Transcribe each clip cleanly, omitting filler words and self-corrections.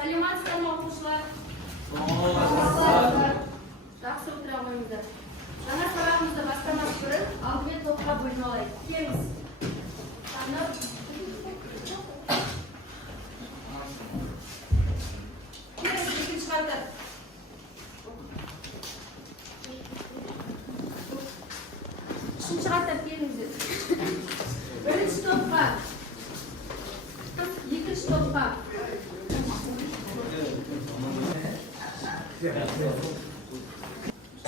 Саламатсыздарбы окуучулар? Жакшы отура коюңуздар. Жана сабагыбызды баштамас бұрын алдымен топқа бөлүнүп алайык. Келиңиз. Келиңиз, экинчи катар. Үшүнчү катар келиңиздер. Биринчи топқа. Экинчи топқа.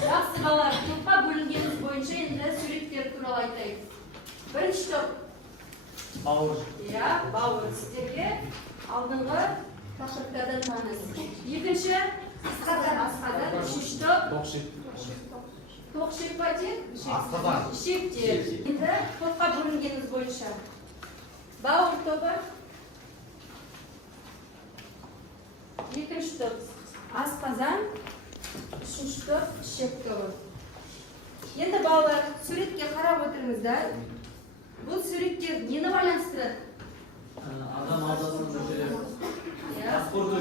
Жақсы балалар, топқа бөлінгеніміз бойынша енді суреттер туралы айтайық. Бірінші топ. Бауыр. Иә, бауыр. Сіздерге алдыңғы тақырыптардан таныс. Екінші асқазан. Үшінші топ. Тоқшек па тек? Асқазан. Ішектер. Енді топқа бөлінгеніміз бойынша. Бауыр тобы. Екінші топ. Асқазан. Үшінші топ ішек тобы. Енді балалар, суретке қарап отырыңыздар. Бұл суреттер нені байланыстырады? Адам ағзасының мүшелері. Спорт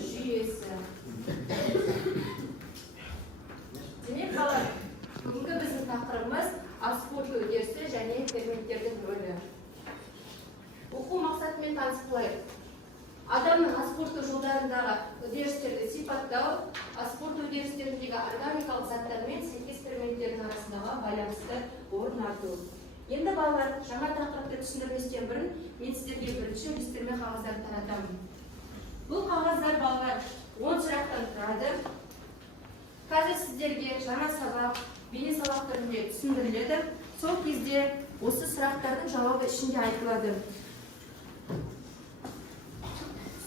жүйесі. Демек, балалар, бүгінгі біздің тақырыбымыз спорт үдерісі және ферменттердің рөлі. Оқу мақсатымен таныс қылайық. Адамның спорттық жолдарындағы үдерістерді сипаттау, спорт үдерістеріндегі органикалық заттар мен сәйкес ферменттердің арасындағы байланысты орнату. Енді балалар, жаңа тақырыпты түсіндірместен бұрын мен сіздерге бірінші үлестірме қағаздарын таратамын. Бұл қағаздар балалар 10 сұрақтан тұрады. Қазір сіздерге жаңа сабақ, бейне сабақ түрінде түсіндіріледі. Сол кезде осы сұрақтардың жауабы ішінде айтылады.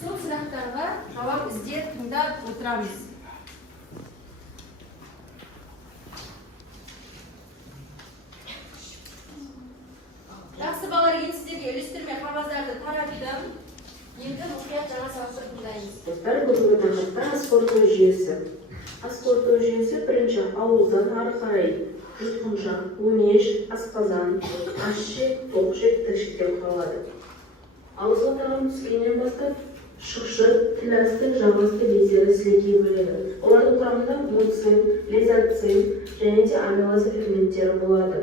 Сол сұрақтарға жауап іздеп тыңдап отырамыз. Жақсы балалар, енді сіздерге үлестірме қағаздарды таратып, енді мұқият жаңа сабақты тыңдаймыз. Достар, бүгінгі тақырыпта аскорттық жүйесі. Аскорттық жүйесі бірінші ауыздан ары қарай жұтқыншақ, өңеш, асқазан, асшек, тоқшек, тіршіктен құралады. Ауызға тағам түскеннен бастап шықшыт, тіл асты, жабысты бездері сілекей бөледі. Олардың құрамында муцин, лизоцим және де амилаза ферменттері болады.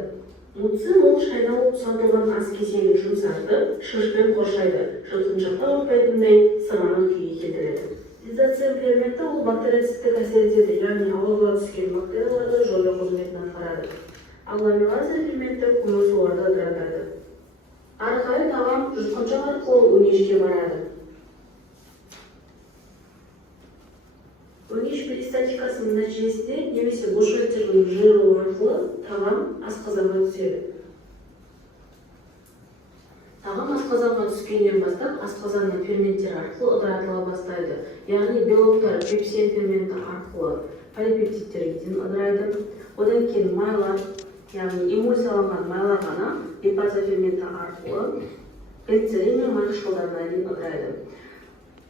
Муцин ол шайналып ұсатылған ас кесегін жұмсартып, шырышпен қоршайды, жұтқыншаққа ауыртпайтындай сырғанақ күйге келтіреді. Лизоцим ферменті ол бактерицидтік әсер етеді, яғни ауызға түскен бактерияларды жою қызметін атқарады. Ал амилаза ферменті көмірсуларды ыдыратады. Ары қарай тағам жұтқыншақ арқылы өңешке барады. Өңеш перистатикасының нәтижесінде немесе бұлшықеттердің жиырылуы арқылы тағам асқазанға түседі. Тағам асқазанға түскеннен бастап асқазанның ферменттері арқылы ыдыратыла бастайды. Яғни белоктар пепсин ферменті арқылы полипептидтерге дейін ыдырайды. Одан кейін майлар, яғни эмульсияланған майлар ғана липаза ферменті арқылы глицерин мен май қышқылдарына дейін ыдырайды.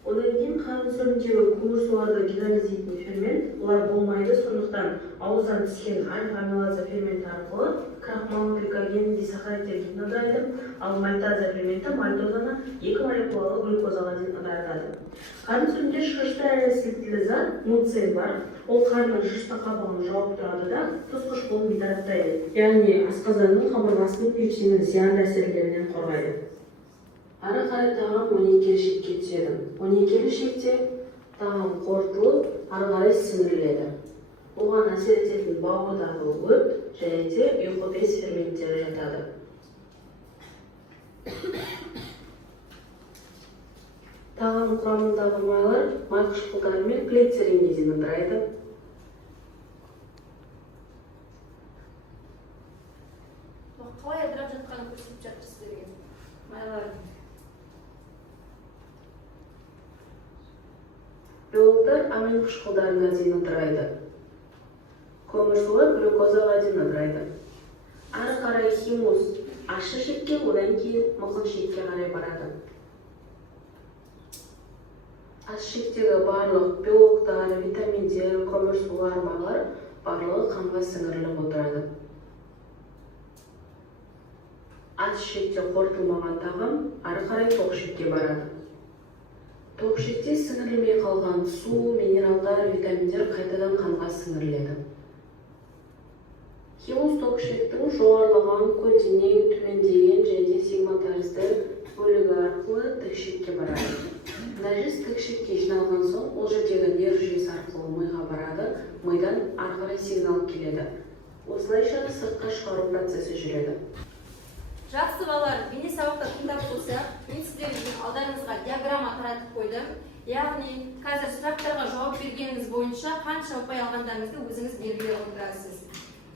Одан кейін қан сөліндегі көмірсуларды гидролиздейтін фермент, олар болмайды, сондықтан ауыздан түскен альфа-амилаза ферменті арқылы крахмал, гликоген, дисахаридтерге дейін ыдырайды, ал мальтаза ферменті мальтозаны 2 молекулалы глюкозаға дейін ыдыратады. Қан сөлінде шырышты әрі сілтілі зат муцин бар. Ол қарның шырышты қабығын жауып тұрады да тұз қышқылын бейтараптайды, яғни асқазанның қабырғасының пепсиннің зиянды әсерлерінен қорғайды. Ары қарай тағам 12 ішекке түседі. 12 ішекте тағам қорытылып, ары қарай сіңіріледі. Оған әсер ететін бауырдағы өт және де ұйқы без ферменттері жатады. Тағам құрамындағы майлар май қышқылдары мен глицеринге дейін ыдырайды. Қалай ыдырап жатқанын көрсетіп жатыр сіздерге майлардың. Белоктар амин қышқылдарына дейін ыдырайды. Көмірсулар глюкозаға дейін ыдырайды. Ары қарай химус ащы шекке, одан кейін мықын шекке қарай барады. Ащы шектегі барлық белоктар, витаминдер, көмірсулар, майлар барлығы қанға сіңіріліп отырады. Ащы шекте қорытылмаған тағам ары қарай тоқ шекке барады. Тоқшекте сіңірілмей қалған су, минералдар, витаминдер қайтадан қанға сіңіріледі. Химус тоқшектің жоғарылаған, көлденең, төмендеген және сигма тәрізді бөлігі арқылы тікшекке барады. Нәжіс тікшекке жиналған соң, ол жердегі нерв жүйесі арқылы миға барады, мидан ары қарай сигнал келеді. Осылайша сыртқа шығару процесі жүреді. Жақсы балалар, бейне сабақта тыңдап болсақ, мен сіздердің алдарыңызға диаграмма таратып қойдым. Яғни, қазір сұрақтарға жауап бергеніңіз бойынша қанша ұпай алғандарыңызды өзіңіз белгілеп отырасыз.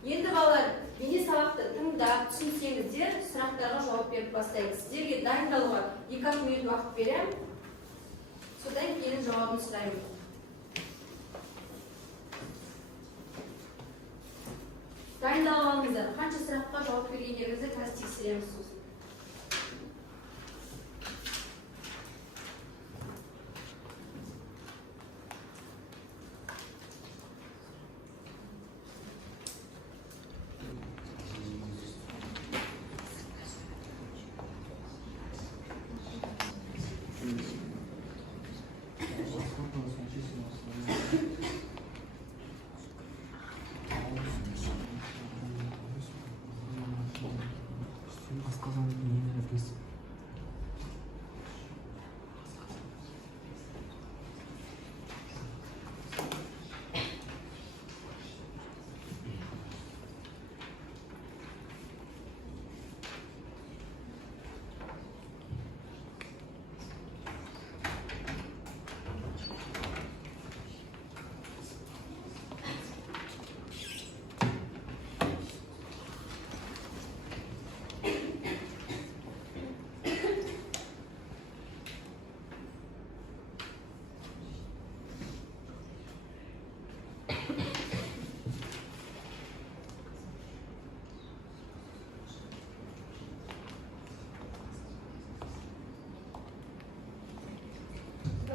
Енді балалар, бейне сабақты тыңдап, түсінсеңіздер, сұрақтарға жауап беріп бастаймыз. Сіздерге дайындалуға 2 минут уақыт берем. Содан кейін жауабын сұраймын. Дайындалғаныңыздар, қанша сұраққа жауап бергендеріңізді қазір тексереміз сосын.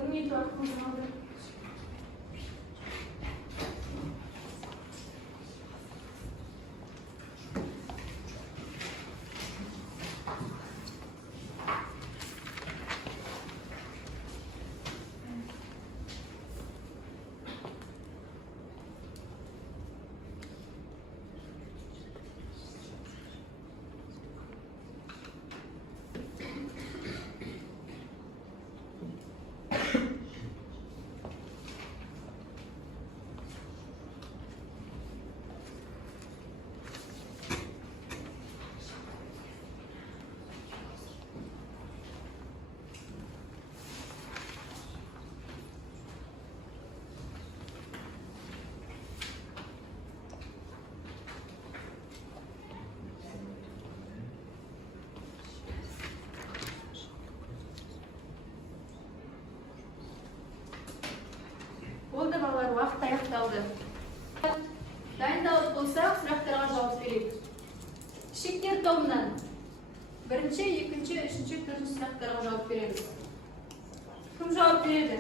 Minut uaqtimiz qoldi. Болды балалар, уақыт аяқталды. Дайындалып болсақ, сұрақтарға жауап берейік. Шектер тобынан бірінші, екінші, үшінші, төртінші сұрақтарға жауап береміз. Кім жауап береді?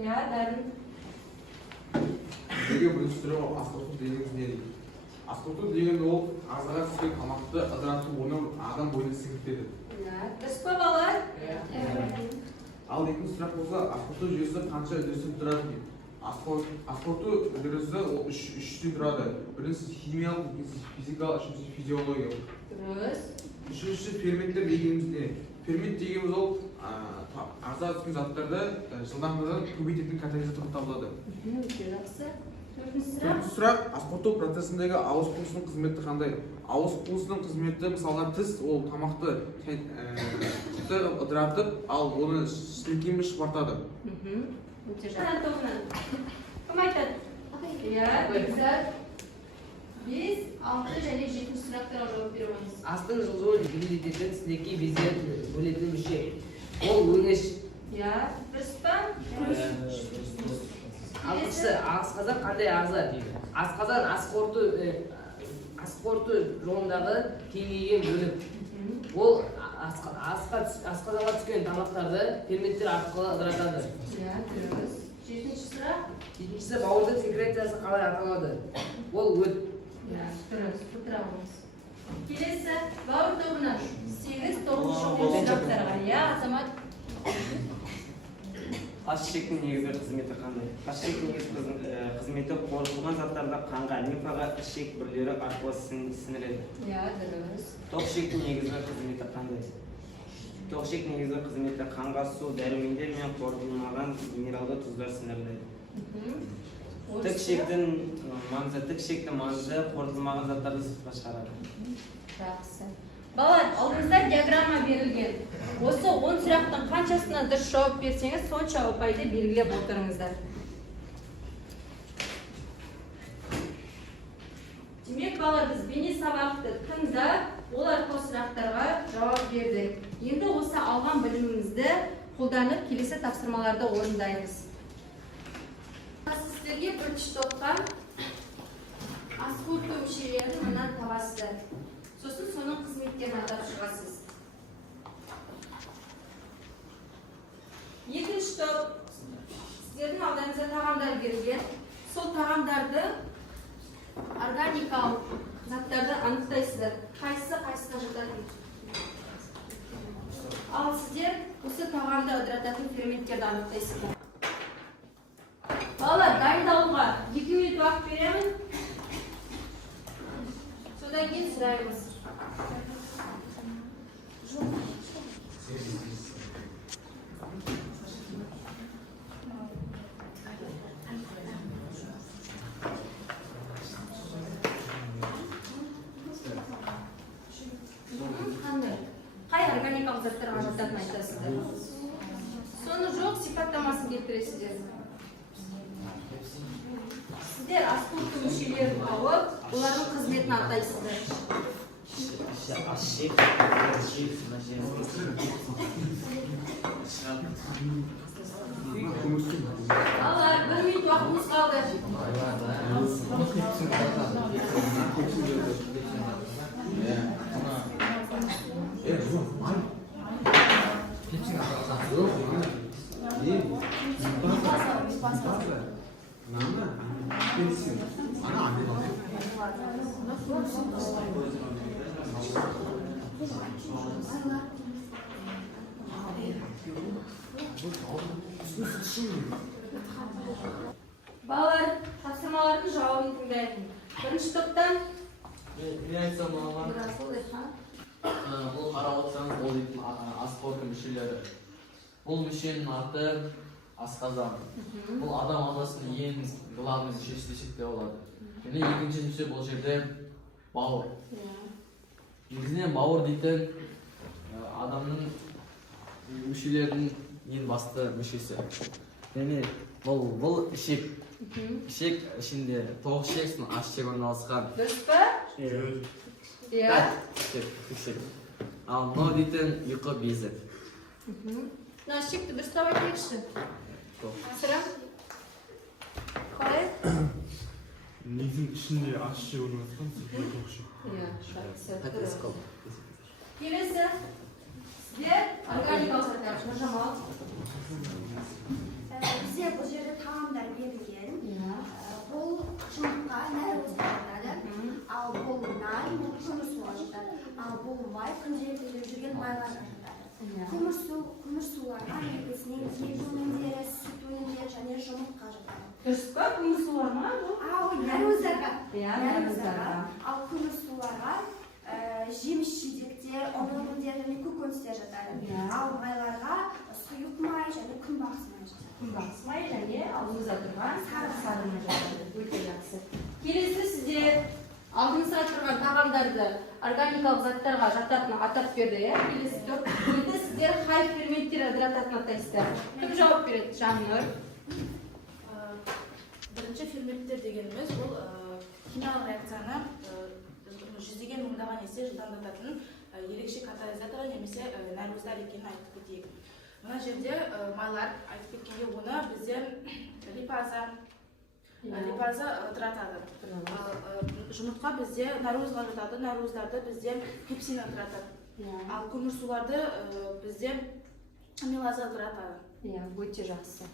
Ja, дәрін. Неге бірінші сұрақ асқорыту дегеніміз не дейді? Асқорыту деген ол ағзаға түскен тамақты ыдыратып, оны адам бойына сіңіртеді. Дұрыс па балалар? Ал екінші сұрақ болса, асқорыту жүйесі қанша үдерістен тұрады дейді. Асқорыту үдерісі ол үштен тұрады. Біріншісі химиялық, физикалық, үшіншісі физиологиялық. Дұрыс. Үшіншісі ферменттер дегеніміз не? Фермент дегеніміз ол ағзаға түскен заттарды жылдамдығын көбейтетін катализатор болып табылады. Жақсы. Төртінші сұрақ. Төртінші сұрақ, асқорыту процесіндегі ауыз қуысының қызметі қандай? Ауыз қуысының қызметі мысалы тіс ол тамақты ыдыратып, ал оны сілекеймен шығартады. Өте жақсы. Кім айтады? Иә, бекзат. 5, 6 және 7 сұрақтарға жауап бере аламыз. Астың жылжуын жеңілдететін сілекей безден бөлетін мүше. Ол өңеш. Иә, дұрыс па? Алтыншысы, асқазан қандай ағза? Асқазан асқорыту жолындағы кеңейген бөлік. Ол асқазанға түскен тамақтарды ферменттер арқылы ыдыратады. Иә, дұрыс. Жетінші сұрақ. Жетіншісі, бауырдың секрециясы қалай аталады? Ол өт. Иә, дұрыс. Отыра аламыз. Келесі, бауыр тобынан 8, 9 сұрақтарға. Иә, Азамат. ішектің негізгі қызметі қандай? Аш ішектің негізгі қызметі қорытылған заттарда қанға, лимфаға ішек бірлері арқылы сіңіреді. Иә, дұрыс. Тоқ ішектің негізгі қызметі қандай? Тоқ ішектің негізгі қызметі қанға су, дәрумендер мен қорытылмаған минералды тұздар сіңіріледі. Тік ішектің маңызы қорытылмаған заттарды сыртқа шығарады. Жақсы. Балалар, алдыңызда диаграмма берілген. Осы 10 сұрақтың қаншасына дұрыс жауап берсеңіз, сонша ұпайды белгілеп отырыңыздар. Демек, балалар, біз бейне сабақты тыңдап, ол арқылы сұрақтарға жауап бердік. Енді осы алған білімімізді қолданып, келесі тапсырмаларды орындаймыз. Сіздерге бірінші топқа асқорыту мүшелерін мынаны табасыздар. Сосын соның қызметтерін атап шығасыз. Екінші топ, сіздердің алдарыңызда тағамдар берілген. Сол тағамдарды органикалық заттарды анықтайсыздар. Қайсысына жататын. Ал сіздер осы тағамды ыдырататын ферменттерді анықтайсыздар. Балалар, дайындалуға 2 минут уақыт беремін. Содан кейін сұраймыз. Қай органикалық заттарға жататын айтасыздар? Соны жоқ, сипаттамасын келтіресіздер. Сіздер асқорыту мүшелерін тауып, олардың қызметін атайсыздар. Балалар, 1 минут уақытымыз қалды. Балалар, тапсырмалардың жауабын тыңдайық. Бірінші топтан Мен айтсам мама, бұл қарап отырсаңыз, ол дейтін асқорыту мүшелері. Бұл мүшенің аты асқазан. Бұл адам ағзасының ең главный мүшесі десек те болады. Және екінші мүше бұл жерде бауыр. Негізінен бауыр дейтін адамның мүшелерінің ең басты мүшесі. Және бұл ішек. Ішек ішінде тоқ ішек, аш ішек орналасқан. дұрыс па? Иә. Ішек. Ал мынау дейтін ұйқы безі. Мына ішекті дұрыстап айтайықшы. Сыра? Қалай? Негізінің ішінде аш ішек орналасқан, сыртында тоқ ішек. Иә, жақсы. Келесі. Сіздер органикалық заттар. Нұржамал. Бізде бұл жерде тағамдар берілген. Бұл жұмыртқа, нәруыз жатады. Ал бұл нан, бұл көмірсуға жатады. Ал бұл май, күнделікті жүрген майларға жатады. Көмірсуларға негізінен ет өнімдері, сүт өнімдері және жұмыртқа жатады. Дұрыс па? Көмірсулар ма? Нәруыздарға. Иә, нәруыздарға. Ал көмірсуларға жеміс-жидектер, ұн өнімдері және көкөністер жатады. Ал майларға сұйық май және күнбағыс май жатады. Күнбағыс май және алдымызда тұрған сары май жатады. Өте жақсы. Келесі сіздер алдымызда тұрған тағамдарды органикалық заттарға жататын атап берді, иә? Келесі топ. Енді сіздер қай ферменттер ыдырататын атайсыздар? Кім жауап береді? Жаннұр. Бірінші ферменттер дегеніміз ол химиялық реакцияны жүздеген мыңдаған есе жылдамдататын ерекше катализаторы немесе нәруыздар екенін айтып кетейік. Мына жерде майлар айтып кеткенде оны бізде липаза ыдыратады. Жұмыртқа бізде нәруызға жатады, нәруыздарды бізде пепсин ыдыратады. Ал көмірсуларды бізде амилаза ыдыратады. Иә, өте жақсы.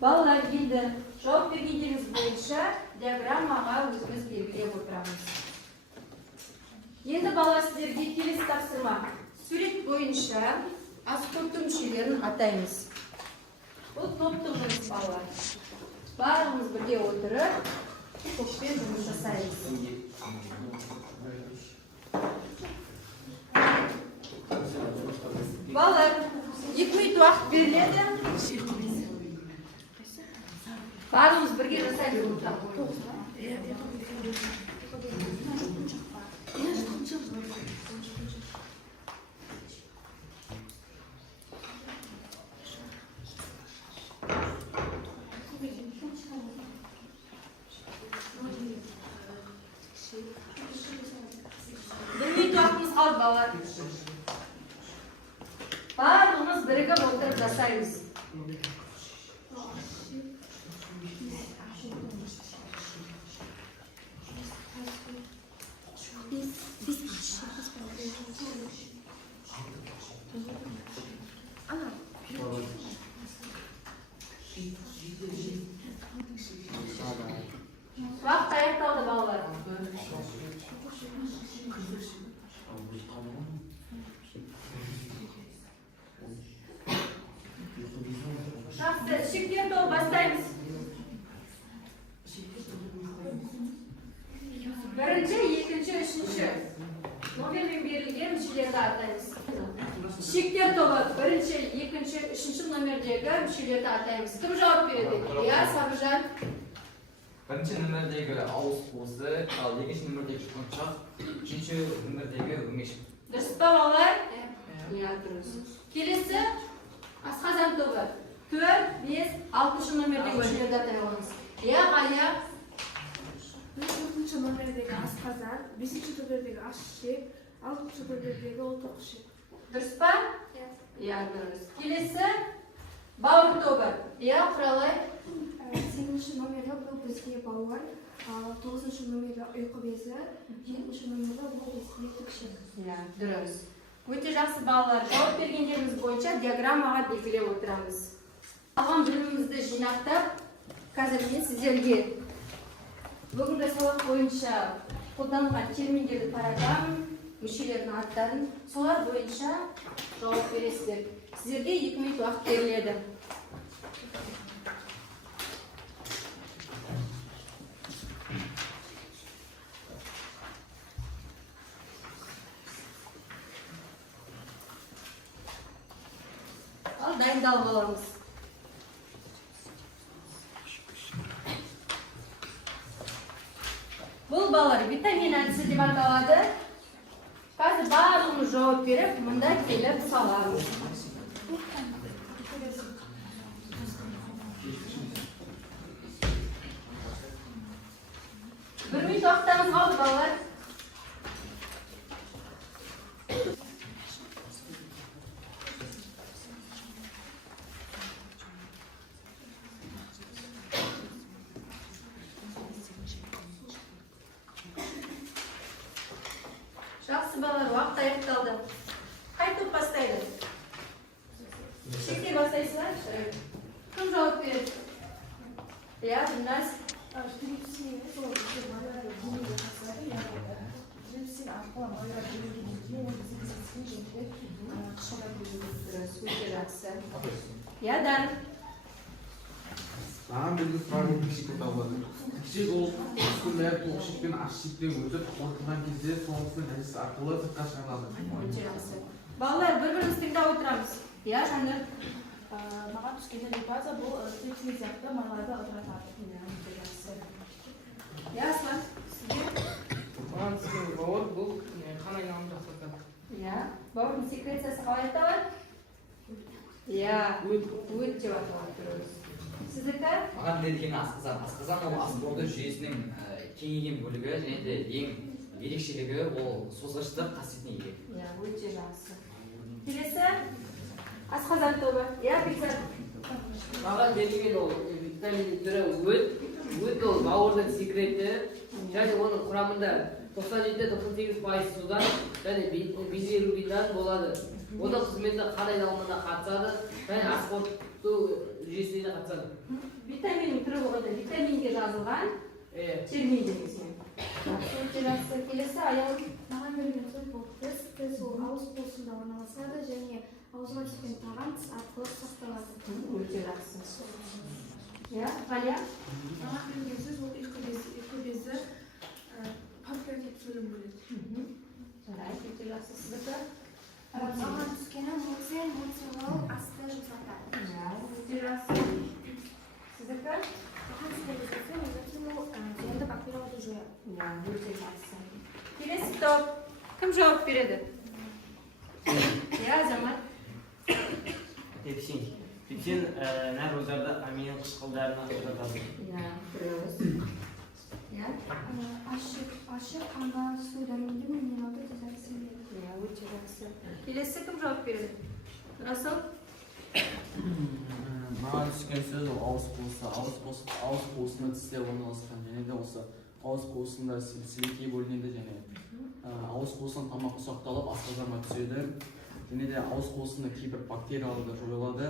Балалар, енді жауап бергендеріңіз бойынша диаграммаға өзіміз белгілеп отырамыз. Енді бала сіздерге келесі тапсырма. Сурет бойынша асқорыту мүшелерін атаймыз. Бұл топтық жұмыс балалар. Барлығымыз бірге отырып, топпен жұмыс жасаймыз. Балалар, 2 минут уақыт беріледі. Барлығымыз бірге жасаймыз. Bir minut uақытымыз қалды балалар. Барлығымыз бірігіп отырып жасаймыз. Уақыт аяқталды балалар. Жақсы, ішіктер толы бастаймыз. Бірінші, екінші, үшінші. Номермен берілген мүшелерді атаймыз. Ішіктер толы бірінші, екінші, үшінші номердегі мүшелерді атаймыз. Кім жауап береді? Я, Сабыржан. Бірінші нөмірдегі ауыз қуысы, ал екінші нөмірдегі шыққаншақ, үшінші нөмірдегі өңеш. Дұрыс па балалар? Иә, дұрыс. Келесі асқазан тобы. 4, 5, 6 номердегі мүшелерді атай аламыз. Иә, Ғалия. 4 номердегі асқазан, 5 номердегі асшек, 6 номердегі олтоқшек. Дұрыс па? Иә, дұрыс. Келесі бауыр тобы. Иә, Құралай. 8 номері бұл бізге бауыр, 9 номері ұйқы безі, 7 номері бұл бізге түкшек. Иә, дұрыс. Өте жақсы балалар. Жауап бергендеріміз бойынша диаграммаға белгілеп отырамыз. Алған білімімізді жинақтап, қазір мен сіздерге бүгінгі сабақ бойынша қолданылған терминдерді таратамын, мүшелердің аттарын, солар бойынша жауап бересіздер. Сіздерге 2 минут уақыт беріледі. Ал дайындалып аламыз. Бұл балалар витамин әдісі деп аталады. Қазір барлығымыз жауап беріп, мұнда келіп саламыз. Bir minut uақытымыз қалды балалар. Жақсы балалар, уақыт аяқталды. Қай топ бастайды? Шектен бастайсыздар? Кім жауап береді? Иә, Гүлназ. Иә, Дан. Маған белгілі сұрағын тікшек табылады. Тікшек ол үскілер тоқшек пен ашшектен өтіп, қорытылған кезде соңғысының нәтижесі арқылы сыртқа шығарылады. Өте жақсы. Балалар, бір-біріміз тыңдап отырамыз. Иә, Жаныр. Маған түскені липаза бұл трипсин сияқты майларды ыдыратады. Иә, Аслан. Сізге? Маған түскен бауыр бұл қан айналымын жақсартады. Иә. Бауырдың секрециясы қалай аталады? Иә, өт деп аталады. Дұрыс. Сіздікі? Маған берілген асқазан. Асқазан ол асқорыту жүйесінің кеңейген бөлігі және де ең ерекшелігі ол созғыштық қасиетіне ие. Иә, өте жақсы. Келесі асқазан тобы. Иә, Бекзат. Маған берілген ол витамин түрі өт. Өт ол бауырдың секреті және оның құрамында 97-98% судан және билирубиннан болады. Оның қызметі қан айналымына қатысады және асқорыту жүйесіне қатысады. Витаминнің түрі болғанда витаминге жазылған термин демесін. Өте жақсы. Келесі аял. Маған берген сөз бұл тіс ол ауыз қуысында орналасады және ауызға түскен тағам тіс арқылы сақталады. Өте жақсы. Ya, Галия? Маған келген сөз ол ұйқы безі папка деп сөйлем бөледі. Жарайды, өте жақсы. Сіздікі? Маған түскені мотивал асты жұмсатады. Ya, өте жақсы. Сіздікі? Маған түскені ол зиянды бактерияларды жояды. Ya, өте жақсы. Келесі топ. Кім жауап береді? Ya, Азамат. Пепсин. Пепсин нәроздарда амин қышқылдарына жатады. Ya, дұрыс. Ya, Ашық қанға су дәрумендер мен минералды тезірсін береді. ya, өте жақсы. Келесі кім жауап береді? Расыл? Маған түскен сөз ол ауыз қуысы. Ауыз қуысында тісте орналасқан және де осы ауыз қуысында сілекей бөлінеді және ауыз қуысынан тамақ ұсақталып асқазанға түседі. Және де ауыз қуысында кейбір бактериялар да жойылады.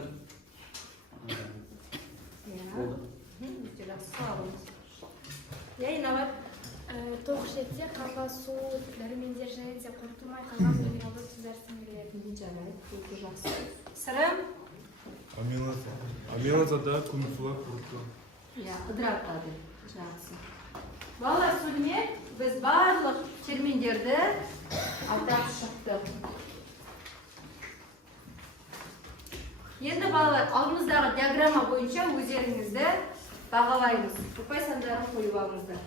Болды. Өте жақсы. Сау болыңыз. Ya, Инабат? Тоқ ішетсе қанға су дәрумендер және де қорытылмай қанға минералды тезірсін береді. Жарайды, өте жақсы. Сырым? Амилазада күміфлар құртты. Ya, ыдыратады. Жақсы. Балалар, сөйлеме, біз барлық терминдерді атап шықтық. Енді балалар, алдымыздағы диаграмма бойынша өздеріңізді бағалаймыз. Ұпай сандарын қойып алыңыздар.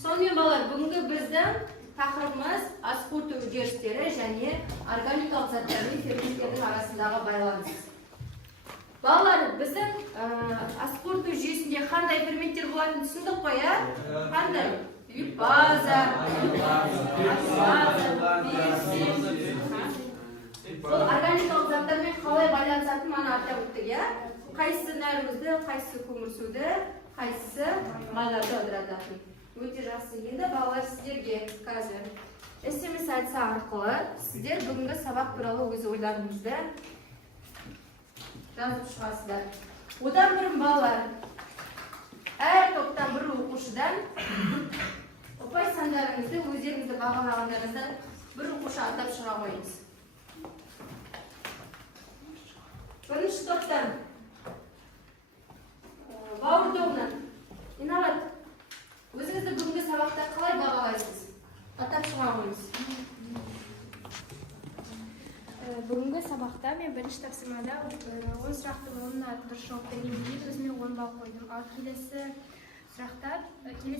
Сонымен балалар, бүгінгі біздің тақырыбымыз ас қорыту үдерістері және органикалық заттар мен ферменттердің арасындағы байланыс. Балалар, біздің ас қорыту жүйесінде қандай ферменттер болатынын түсіндік қой, а? Қандай? Липаза, сол органикалық заттармен қалай байланысатынын мана атап өттік, иә? Қайсысы нәрімізді, қайсысы көмірсуді, қайсысы майларды ыдырататын. Өте жақсы. Енді балалар, сіздерге қазір SMS айтса арқылы сіздер бүгінгі сабақ туралы өз ойларыңызды жазып шығасыздар. Одан бұрын балалар, әр топтан бір оқушыдан ұпай сандарыңызды өздеріңізді бағалағандарыңыздан бір оқушы атап шыға қойыңыз. Бірінші топтан Бауыр тобынан Инабат, өзіңізді бүгінгі сабақта қалай бағалайсыз? Атап шыға қойыңыз. Бүгінгі сабақта мен бірінші тапсырмада 10 сұрақты онына дұрыс жауап берген деп өзіме 10 балл қойдым. Ал келесі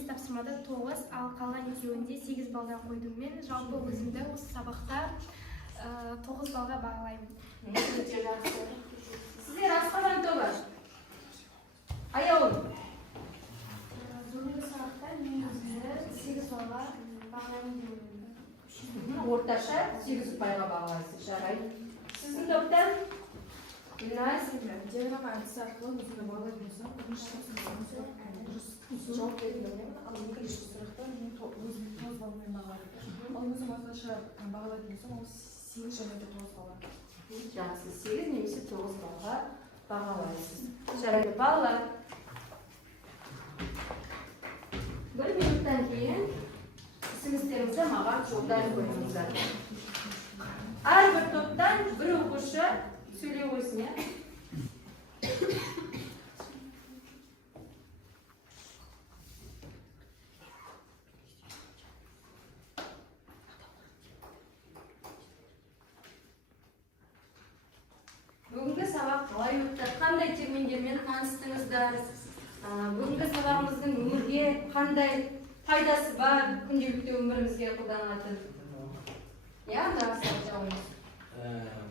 тапсырмада 9, ал қалған екеуінде 8 балдан қойдым. Мен жалпы өзімді осы сабақта 9 балға бағалаймын. Өте жақсы. Сіздер асқазан тобы. Аяулым. Бүгінгі сабақта мен өзімді 8 балға бағалаймын деп ойлаймын. Орташа 8 ұпайға бағалайсыз. Жарайды. Сіздің топтан? Гүлназ? Диаграмма әдісі арқылы өзімді бағалайтын болсам, бірінші тапсырмада дұрыс жауап беретін ойлаймын. Ал екінші сұрақта мен өзімді 9 балмен бағалаймын. Ал өзім орташа бағалайтын болсам, ол 8 және де 9 балға. Жақсы. 8 немесе 9 балға бағалайсыз. Жарайды. Балалар. 1 минуттан кейін ұсыныстеріңізді маған жолдай қойыңыздар. Әрбір топтан бір оқушы сөйлей қойсын, иә? Бүгінгі сабақ қалай өтті? Қандай терминдермен таныстыңыздар? Бүгінгі сабағымыздың өмірге қандай пайдасы бар, күнделікті өмірімізге қолданатын? Я,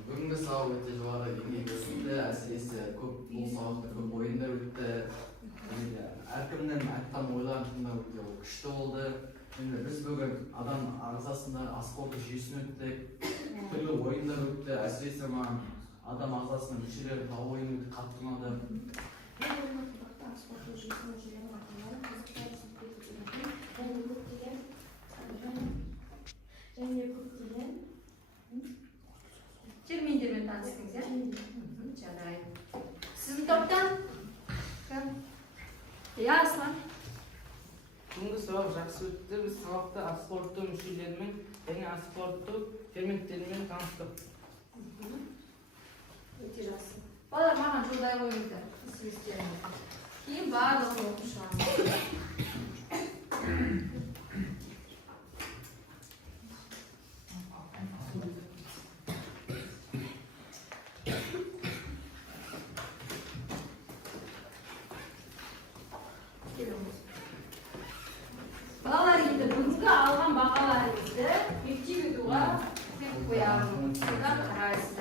Бүгінгі сабақ өте жоғары деңгейде өтті, әсіресе бұл сабақта көп ойындар өтті. Әркімнің айтқан ойларын тыңдау өте күшті болды. Енді біз бүгін адам ағзасында ас қорыту жүйесін өттік, түрлі ойындар өтті, әсіресе маған адам ағзасының мүшелері тау ойыны өте қатты ұнады. терминдермен таныстыңыз, иә? Жарайды. Сіздің топтан? Кім? Я, Аслан. Бүгінгі сабақ жақсы өтті. Біз сабақта аспортту мүшелерімен және аспортту ферменттерімен таныстық. Өте жақсы. Балалар, маған жолдай қойыңыздар. Ұсыныстеріңізді. Кейін барлығын оқып шығамыз. Балалар, енді бүгінгі алған бағаларыңызды мектеп етуға қойып қоямын. Содан қарайсыздар.